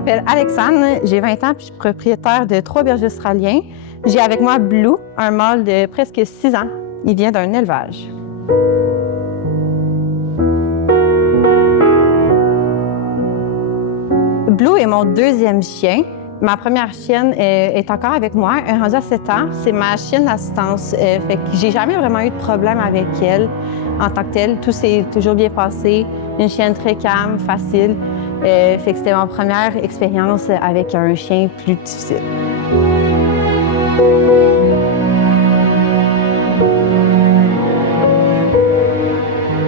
m'appelle Alexandre, j'ai 20 ans puis je suis propriétaire de 3 bergers australiens. J'ai avec moi Blue, un mâle de presque 6 ans. Il vient d'un élevage. Blue est mon deuxième chien. Ma première chienne est encore avec moi. Elle est rendue à 7 ans. C'est ma chienne d'assistance. Fait que j'ai jamais vraiment eu de problème avec elle en tant que telle. Tout s'est toujours bien passé. Une chienne très calme, facile. Fait que c'était ma première expérience avec un chien plus difficile.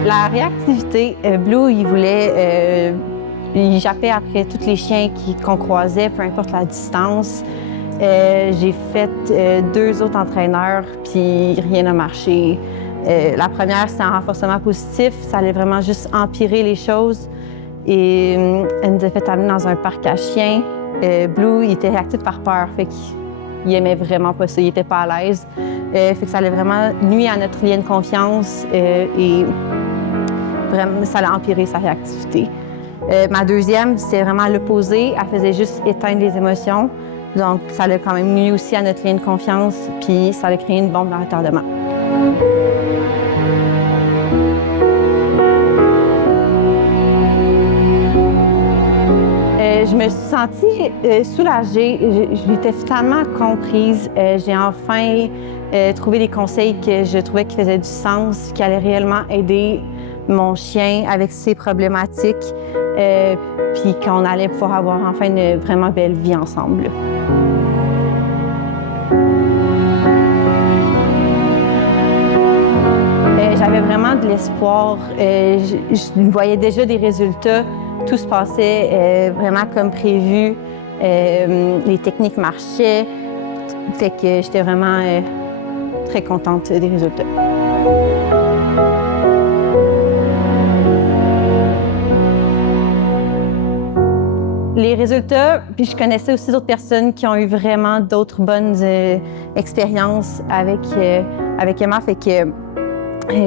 La réactivité, Blue, il jappait après tous les chiens qu'on croisait, peu importe la distance. J'ai fait 2 autres entraîneurs, puis rien n'a marché. La première, c'était un renforcement positif. Ça allait vraiment juste empirer les choses. Et elle nous a fait amener dans un parc à chiens. Blue, il était réactif par peur, fait qu'il aimait vraiment pas ça, il était pas à l'aise. Fait que ça allait vraiment nuire à notre lien de confiance et vraiment, ça allait empirer sa réactivité. Ma deuxième, c'est vraiment l'opposé. Elle faisait juste éteindre les émotions. Donc, ça allait quand même nuire aussi à notre lien de confiance, puis ça allait créer une bombe de retardement. Je me suis sentie soulagée. J'étais finalement comprise. J'ai enfin trouvé des conseils que je trouvais qui faisaient du sens, qui allaient réellement aider mon chien avec ses problématiques, puis qu'on allait pouvoir avoir enfin une vraiment belle vie ensemble. J'avais vraiment de l'espoir. Je voyais déjà des résultats. Tout se passait vraiment comme prévu. Les techniques marchaient. Fait que j'étais vraiment très contente des résultats. Les résultats, puis je connaissais aussi d'autres personnes qui ont eu vraiment d'autres bonnes expériences avec Emma, fait que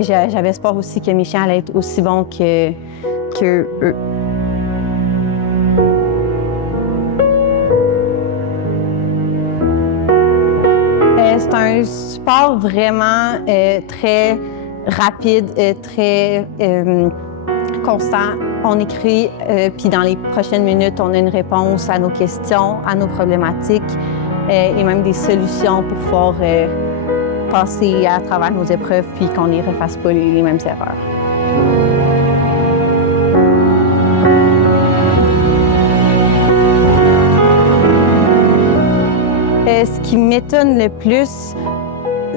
j'avais espoir aussi que mes chiens allaient être aussi bons que eux. C'est un sport vraiment très rapide, très constant. On écrit, puis dans les prochaines minutes, on a une réponse à nos questions, à nos problématiques et même des solutions pour pouvoir passer à travers nos épreuves puis qu'on ne refasse pas les mêmes erreurs. Ce qui m'étonne le plus,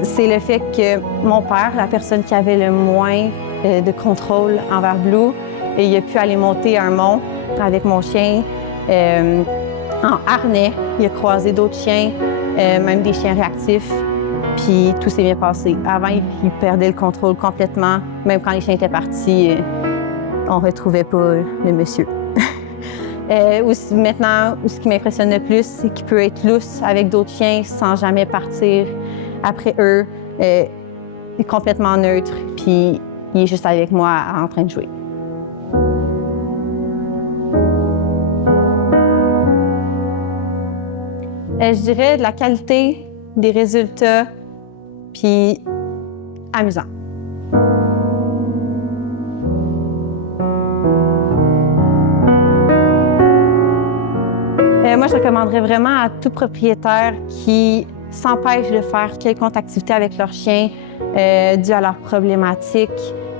c'est le fait que mon père, la personne qui avait le moins de contrôle envers Blue, il a pu aller monter un mont avec mon chien en harnais. Il a croisé d'autres chiens, même des chiens réactifs, puis tout s'est bien passé. Avant, il perdait le contrôle complètement. Même quand les chiens étaient partis, on ne retrouvait pas le monsieur. Maintenant, ce qui m'impressionne le plus, c'est qu'il peut être lousse avec d'autres chiens sans jamais partir après eux. Il est complètement neutre, puis il est juste avec moi en train de jouer. Je dirais de la qualité, des résultats, puis amusant. Moi, je recommanderais vraiment à tout propriétaire qui s'empêche de faire quelconque activité avec leur chien dû à leurs problématiques.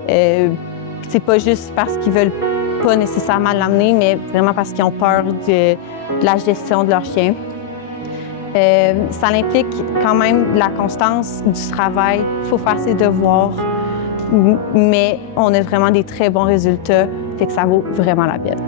C'est pas juste parce qu'ils veulent pas nécessairement l'emmener, mais vraiment parce qu'ils ont peur de la gestion de leur chien. Ça implique quand même de la constance, du travail. Il faut faire ses devoirs, mais on a vraiment des très bons résultats, fait que ça vaut vraiment la peine.